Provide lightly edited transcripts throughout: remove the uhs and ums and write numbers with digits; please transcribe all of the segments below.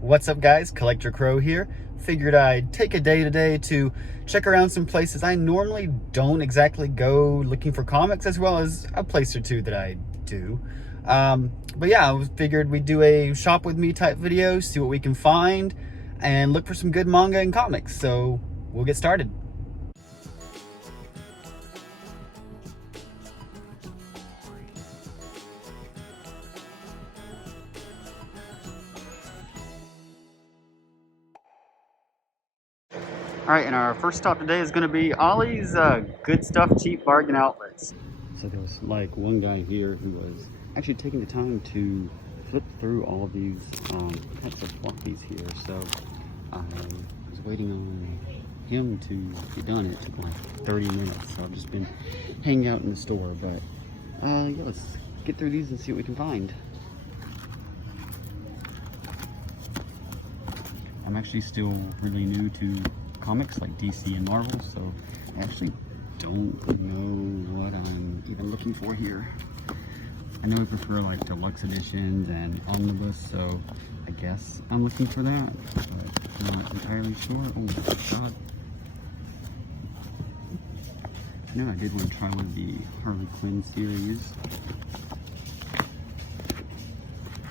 What's up, guys? Collector Crow here. Figured I'd take a day today to check around some places I normally don't exactly go looking for comics, as well as a place or two that I do. But yeah, I figured we'd do a shop with me type video, see what we can find, and look for some good manga and comics. So we'll get started. All right, and our first stop today is going to be Ollie's Good Stuff Cheap Bargain Outlets. So there was like one guy here who was actually taking the time to flip through all of these types of floppies here. So I was waiting on him to get done. It took like 30 minutes, so I've just been hanging out in the store. But yeah, let's get through these and see what we can find. I'm actually still really new to comics like DC and Marvel, so I actually don't know what I'm even looking for here. I know I prefer like deluxe editions and omnibus, so I guess I'm looking for that, but not entirely sure. Oh my god. I know I did want to try one of the Harley Quinn series.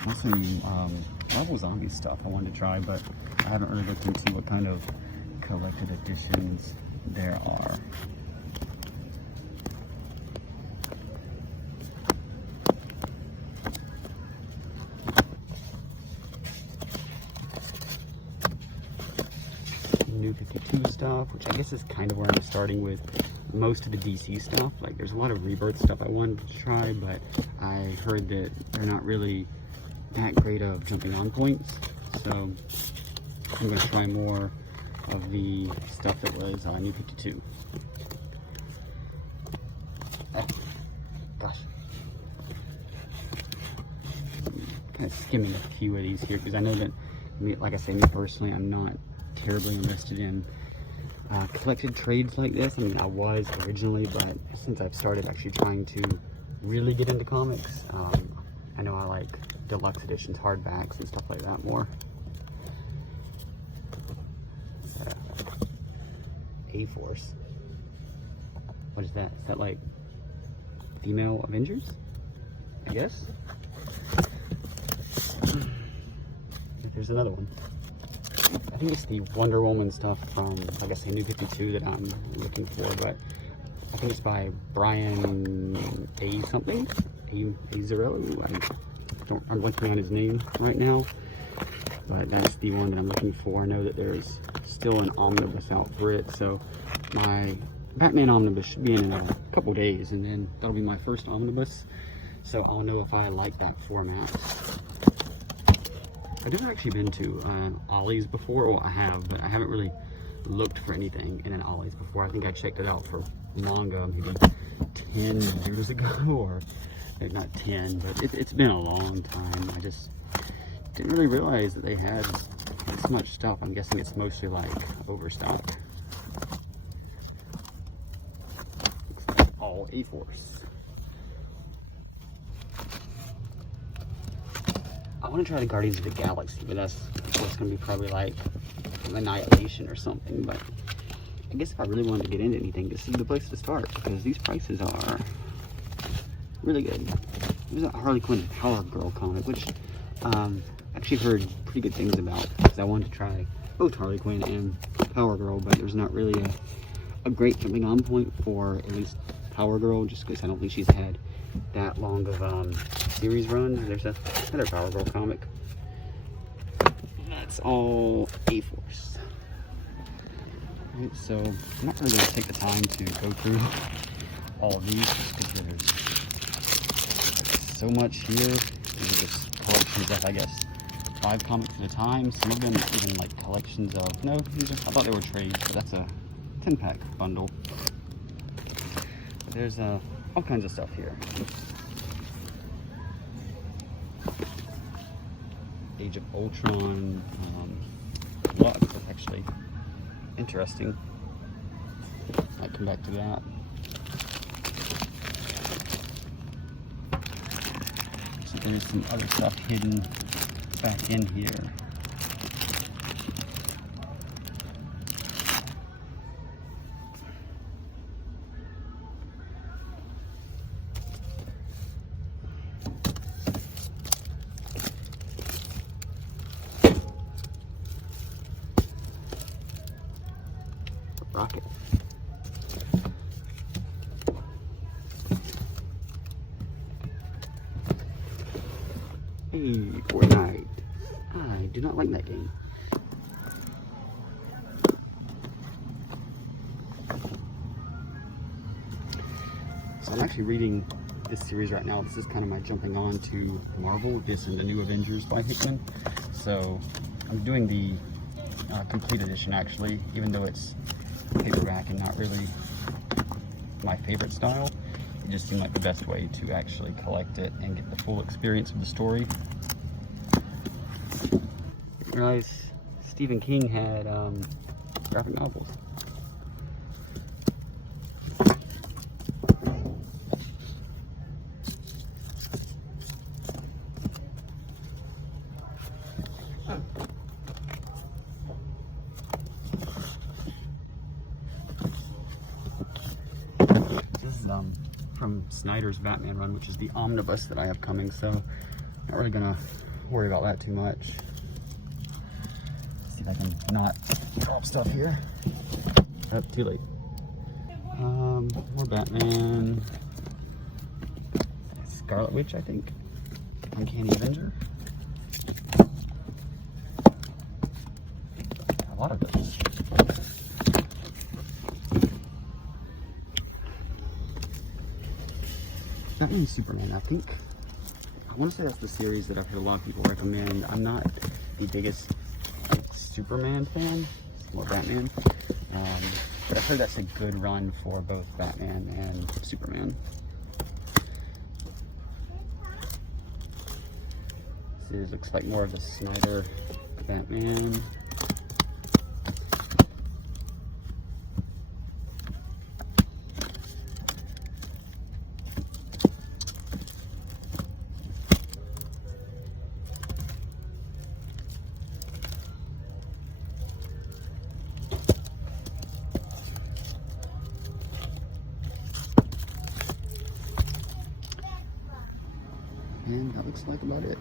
Also Marvel Zombie stuff I wanted to try, but I haven't really looked into what kind of collected editions there are. New 52 stuff, which I guess is kind of where I'm starting with most of the DC stuff. Like there's a lot of Rebirth stuff I wanted to try, but I heard that they're not really that great of jumping on points, so I'm going to try more of the stuff that was New 52. Gosh. Kind of skimming a few of these here because I know that, like I say, me personally, I'm not terribly invested in collected trades like this. I mean, I was originally, but since I've started actually trying to really get into comics, I know I like deluxe editions, hardbacks, and stuff like that more. A-Force. What is that? Is that like female Avengers? I guess. There's another one. I think it's the Wonder Woman stuff from, like I say, New 52 that I'm looking for, but I think it's by Brian A. something. A-Zero. I'm blanking on his name right now, but that's the one that I'm looking for. I know that there's still an omnibus out for it, so my Batman omnibus should be in a couple days, and then that'll be my first omnibus, so I'll know if I like that format. I've never actually been to Ollie's before. Well, I have, but I haven't really looked for anything in an Ollie's before. I think I checked it out for Manga maybe 10 years ago, or maybe not 10, but it's been a long time. I just didn't really realize that they had this much stuff. I'm guessing it's mostly like overstock. All A-Force. I want to try the Guardians of the Galaxy, but that's of course going to be probably like Annihilation or something. But I guess if I really wanted to get into anything, this is the place to start because these prices are really good. There's a Harley Quinn Power Girl comic, which actually heard pretty good things about because I wanted to try both Harley Quinn and Power Girl, but there's not really a great jumping on point for at least Power Girl, just because I don't think she's had that long of series run. There's another Power Girl comic. That's all A-Force. Right, so I'm not really going to take the time to go through all of these because there's so much here. There's just collections of, I guess, 5 comics at a time. Some of them even like collections of, no, I thought they were trades, but that's a 10-pack bundle. But there's all kinds of stuff here. Age of Ultron, lots of actually interesting. Might come back to that. So there's some other stuff hidden back in here. Rocket. Hey, Fortnite. I do not like that game. So I'm actually reading this series right now. This is kind of my jumping on to Marvel, this and the New Avengers by Hickman. So I'm doing the complete edition actually, even though it's paperback and not really my favorite style. It just seemed like the best way to actually collect it and get the full experience of the story. Didn't realize Stephen King had graphic novels. From Snyder's Batman run, which is the omnibus that I have coming, so not really gonna worry about that too much. See if I can not drop stuff here. Oh, too late. More Batman. Scarlet Witch, I think. Uncanny Avenger. A lot of those. Batman and Superman, I think. I want to say that's the series that I've heard a lot of people recommend. I'm not the biggest Superman fan, more Batman. But I've heard that's a good run for both Batman and Superman. This series looks like more of the Snyder Batman. And that looks like about it.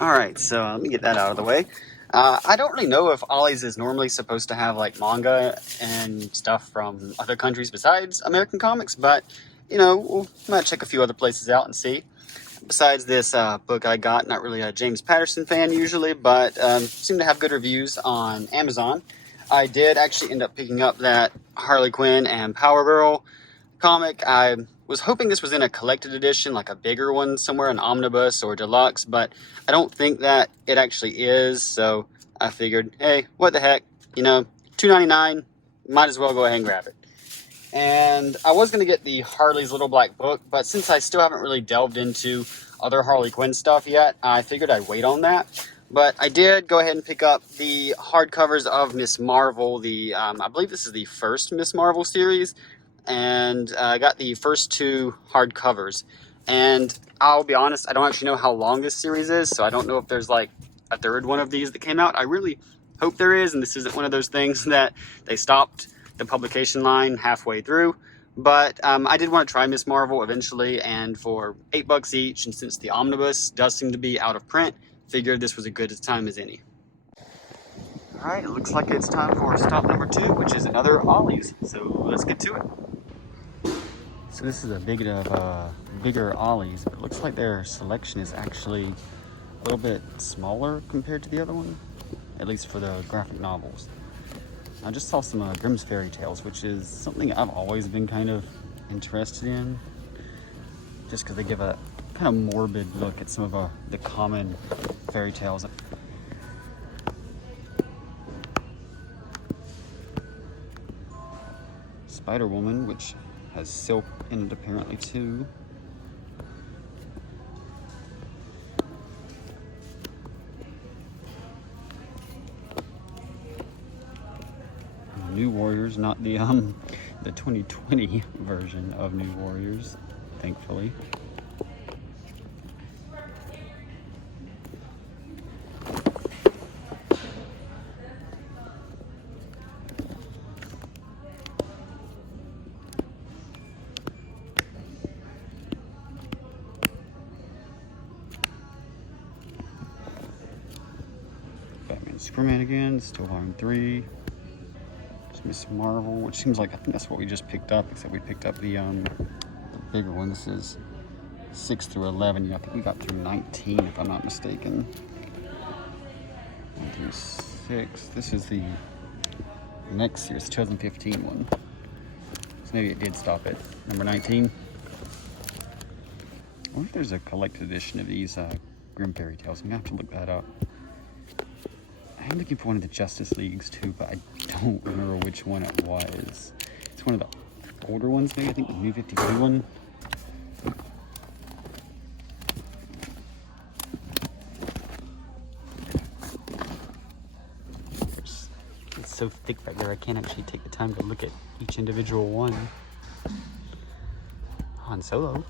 Alright, so let me get that out of the way. I don't really know if Ollie's is normally supposed to have like manga and stuff from other countries besides American comics, but you know, we might check a few other places out and see. Besides this book I got, not really a James Patterson fan usually, but seem to have good reviews on Amazon. I did actually end up picking up that Harley Quinn and Power Girl comic. I was hoping this was in a collected edition, like a bigger one somewhere, an omnibus or deluxe, but I don't think that it actually is, so I figured, hey, what the heck, you know, $2.99, might as well go ahead and grab it. And I was going to get the Harley's Little Black Book, but since I still haven't really delved into other Harley Quinn stuff yet, I figured I'd wait on that. But I did go ahead and pick up the hardcovers of Miss Marvel, the I believe this is the first Miss Marvel series, and I got the first two hardcovers. And I'll be honest, I don't actually know how long this series is, so I don't know if there's like a third one of these that came out. I really hope there is, and this isn't one of those things that they stopped the publication line halfway through. But I did want to try Miss Marvel eventually, and for $8 each, and since the omnibus does seem to be out of print, figured this was as good a time as any. Alright, it looks like it's time for stop number 2, which is another Ollie's, so let's get to it. So this is a bigger Ollie's, but it looks like their selection is actually a little bit smaller compared to the other one, at least for the graphic novels. I just saw some Grimm's Fairy Tales, which is something I've always been kind of interested in, just because they give a kind of morbid look at some of the common fairy tales. Spider-Woman, which has silk in it apparently too. New Warriors, not the 2020 version of New Warriors, thankfully. Batman Superman again, still Volume 3. Miss Marvel, which seems like, I think that's what we just picked up, except we picked up the bigger one. This is 6 through 11. Yeah, I think we got through 19, if I'm not mistaken. 1 through 6. This is the next year's 2015 one. So maybe it did stop at number 19. I wonder if there's a collected edition of these Grim Fairy Tales. I'm gonna have to look that up. I'm looking for one of the Justice Leagues too, but I don't remember which one it was. It's one of the older ones, maybe. I think the New 52 one. It's so thick back there, I can't actually take the time to look at each individual one. Han Solo.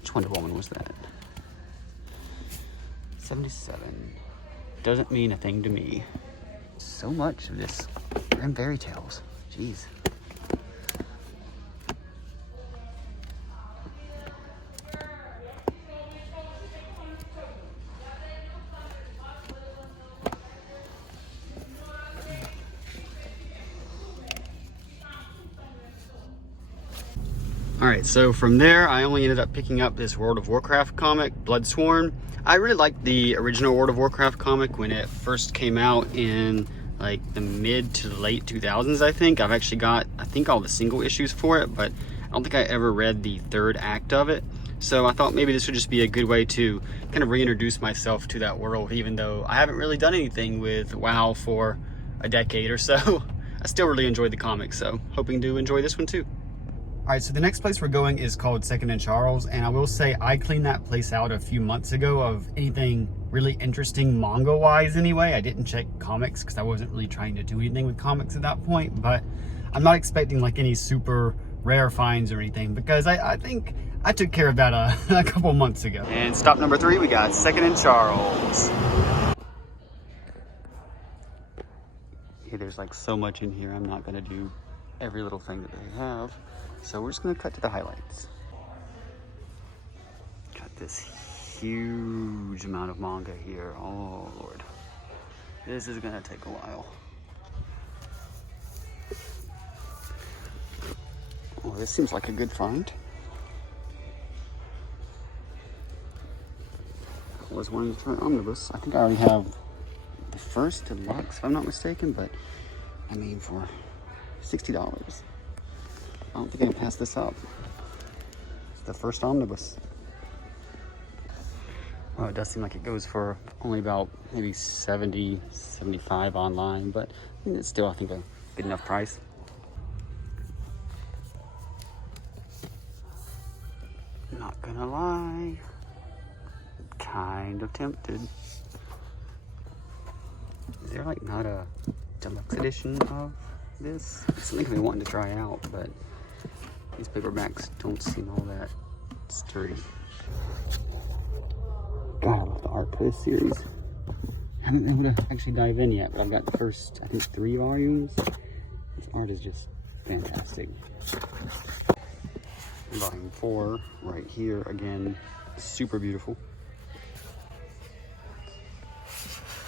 Which Wonder Woman was that? 77. Doesn't mean a thing to me. So much of this Grim Fairy Tales. Jeez. Alright, so from there, I only ended up picking up this World of Warcraft comic, Bloodsworn. I really liked the original World of Warcraft comic when it first came out in like the mid to late 2000s, I think. I've actually got, I think, all the single issues for it, but I don't think I ever read the third act of it. So I thought maybe this would just be a good way to kind of reintroduce myself to that world, even though I haven't really done anything with WoW for a decade or so. I still really enjoyed the comic, so hoping to enjoy this one too. Alright, so the next place we're going is called Second and Charles, and I will say I cleaned that place out a few months ago of anything really interesting manga-wise anyway. I didn't check comics because I wasn't really trying to do anything with comics at that point, but I'm not expecting like any super rare finds or anything because I think I took care of that a couple months ago. And stop number 3, we got Second and Charles. Hey, there's like so much in here, I'm not going to do every little thing that they have. So we're just going to cut to the highlights. Got this huge amount of manga here. Oh, Lord. This is going to take a while. Oh, this seems like a good find. That was one for Omnibus. I think I already have the first deluxe, if I'm not mistaken, but I mean for $60. I don't think I can pass this up. It's the first Omnibus. Well, it does seem like it goes for only about maybe 70, 75 online, but I mean, it's still, I think, a good enough price. Not gonna lie, kind of tempted. Is there like not a deluxe edition of this? It's something I've been wanting to try out, but these paperbacks don't seem all that sturdy. God, I love the art for this series. I haven't been able to actually dive in yet, but I've got the first, I think, 3 volumes. This art is just fantastic. Volume 4, right here, again, super beautiful.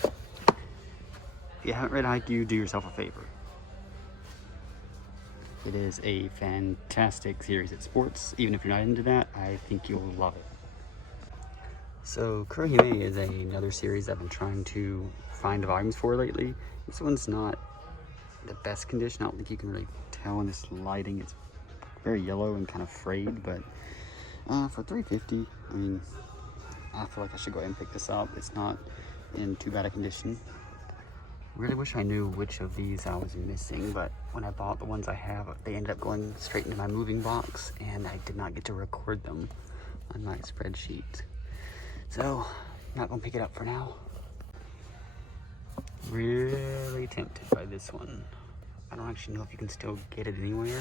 If you haven't read Haikyuu, do yourself a favor. It is a fantastic series. It's sports. Even if you're not into that, I think you'll love it. So Kurohime is another series I've been trying to find volumes for lately. This one's not the best condition. I don't think you can really tell in this lighting. It's very yellow and kind of frayed, but for $3.50, I mean, I feel like I should go ahead and pick this up. It's not in too bad a condition. Really wish I knew which of these I was missing, but when I bought the ones I have, they ended up going straight into my moving box, and I did not get to record them on my spreadsheet. So, I'm not gonna pick it up for now. Really tempted by this one. I don't actually know if you can still get it anywhere.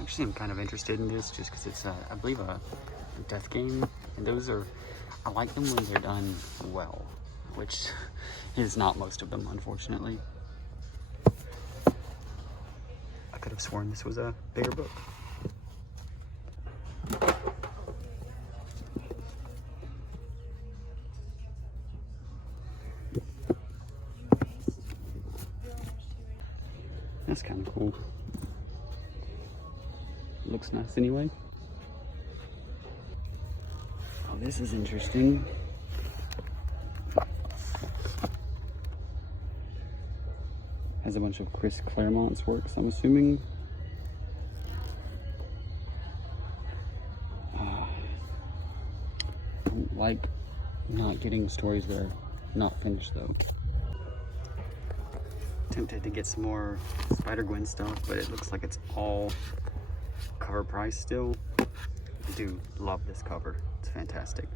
Actually, I'm kind of interested in this just because it's, I believe, a death game, and those are, I like them when they're done well, which is not most of them, unfortunately. I could have sworn this was a bigger book. That's kind of cool. Looks nice anyway. Oh, this is interesting. Has a bunch of Chris Claremont's works, I'm assuming. I don't like not getting stories that are not finished though. Tempted to get some more Spider-Gwen stuff, but it looks like it's all cover price still. I do love this cover, it's fantastic.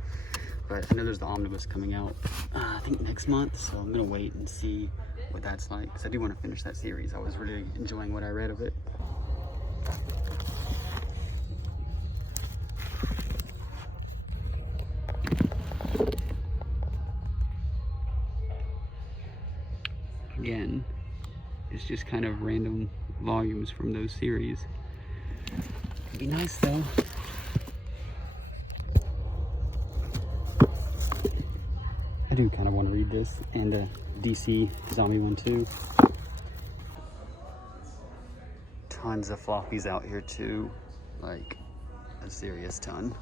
But I know there's the omnibus coming out, I think next month, so I'm gonna wait and see what that's like, because I do want to finish that series. I was really enjoying what I read of it. Again, it's just kind of random volumes from those series. It'd be nice though. I do kind of want to read this, and a DC zombie one too. Tons of floppies out here too, like a serious ton.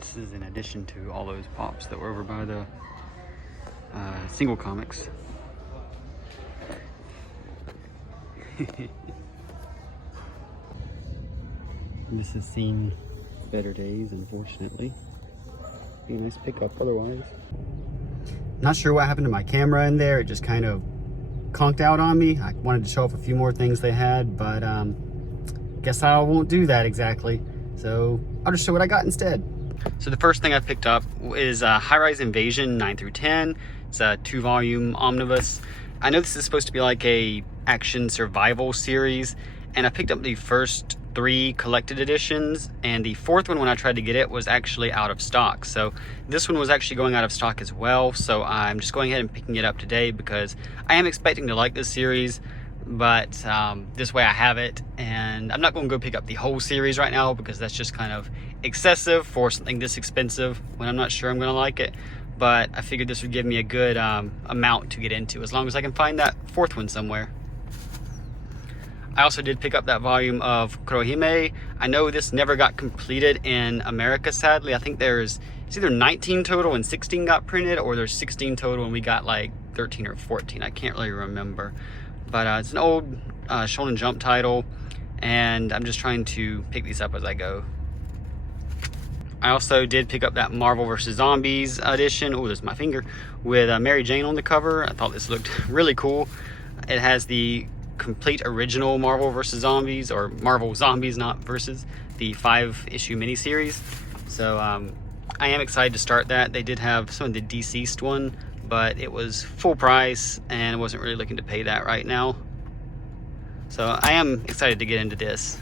This is in addition to all those pops that were over by the single comics. This has seen better days, unfortunately. Be a nice pickup otherwise. Not sure what happened to my camera in there. It just kind of conked out on me. I wanted to show off a few more things they had, but guess I won't do that exactly. So I'll just show what I got instead. So the first thing I picked up is High Rise Invasion 9 through 10. It's a 2-volume omnibus. I know this is supposed to be like a action survival series, and I picked up the first 3 collected editions, and the 4th one, when I tried to get it, was actually out of stock. So this one was actually going out of stock as well, so I'm just going ahead and picking it up today because I am expecting to like this series, but this way I have it, and I'm not going to go pick up the whole series right now because that's just kind of excessive for something this expensive when I'm not sure I'm going to like it. But I figured this would give me a good amount to get into, as long as I can find that 4th one somewhere. I also did pick up that volume of Kurohime. I know this never got completed in America, sadly. I think it's either 19 total and 16 got printed, or there's 16 total and we got like 13 or 14. I can't really remember. But it's an old Shonen Jump title, and I'm just trying to pick these up as I go. I also did pick up that Marvel vs. Zombies edition. Oh, there's my finger. With Mary Jane on the cover. I thought this looked really cool. It has the complete original Marvel vs. Zombies, or Marvel Zombies, not versus, the 5-issue miniseries. So I am excited to start that. They did have some of the deceased one, but it was full price and I wasn't really looking to pay that right now. So I am excited to get into this.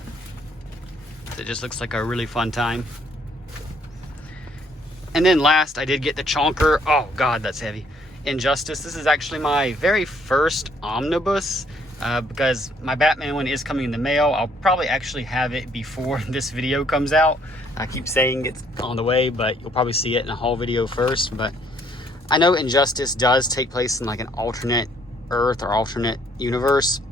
It just looks like a really fun time. And then last, I did get the Chonker. Oh God, that's heavy. Injustice. This is actually my very first omnibus. Because my Batman one is coming in the mail. I'll probably actually have it before this video comes out. I keep saying it's on the way, but you'll probably see it in a haul video first. But I know Injustice does take place in like an alternate Earth or alternate universe,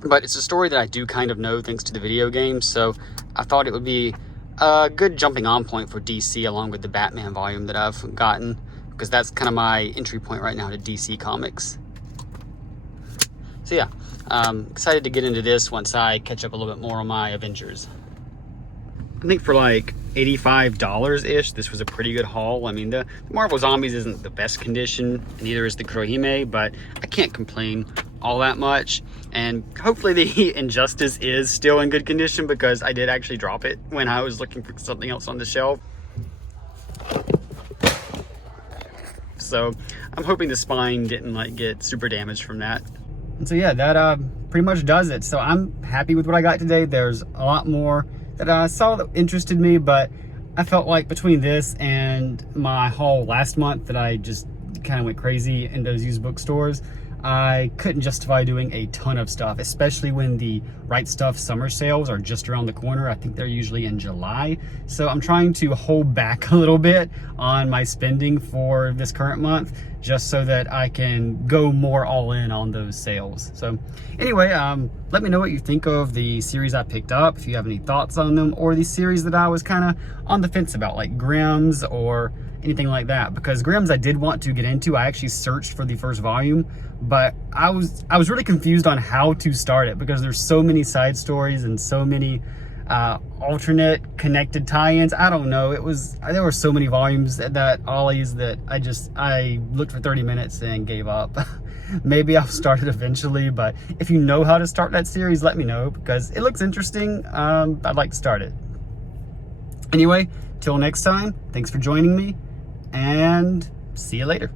but it's a story that I do kind of know thanks to the video game, so I thought it would be a good jumping on point for DC along with the Batman volume that I've gotten, because that's kind of my entry point right now to DC Comics. So yeah, I'm excited to get into this once I catch up a little bit more on my Avengers. I think for like $85-ish, this was a pretty good haul. I mean, the Marvel Zombies isn't the best condition, and neither is the Kurohime, but I can't complain all that much. And hopefully the Injustice is still in good condition, because I did actually drop it when I was looking for something else on the shelf. So I'm hoping the spine didn't get super damaged from that. And so yeah, that pretty much does it. So I'm happy with what I got today. There's a lot more that I saw that interested me, but I felt like between this and my haul last month that I just kind of went crazy in those used bookstores, I couldn't justify doing a ton of stuff, especially when the Right Stuff summer sales are just around the corner. I think they're usually in July. So I'm trying to hold back a little bit on my spending for this current month, just so that I can go more all in on those sales. So anyway, let me know what you think of the series I picked up, if you have any thoughts on them, or the series that I was kind of on the fence about, like Grimm's or anything like that. Because Grimm's I did want to get into. I actually searched for the first volume, but I was really confused on how to start it, because there's so many side stories and so many alternate connected tie-ins. I don't know, there were so many volumes that Ollie's that I looked for 30 minutes and gave up. Maybe I'll start it eventually, but if you know how to start that series, let me know, because it looks interesting. I'd like to start it. Anyway, till next time, thanks for joining me, and see you later.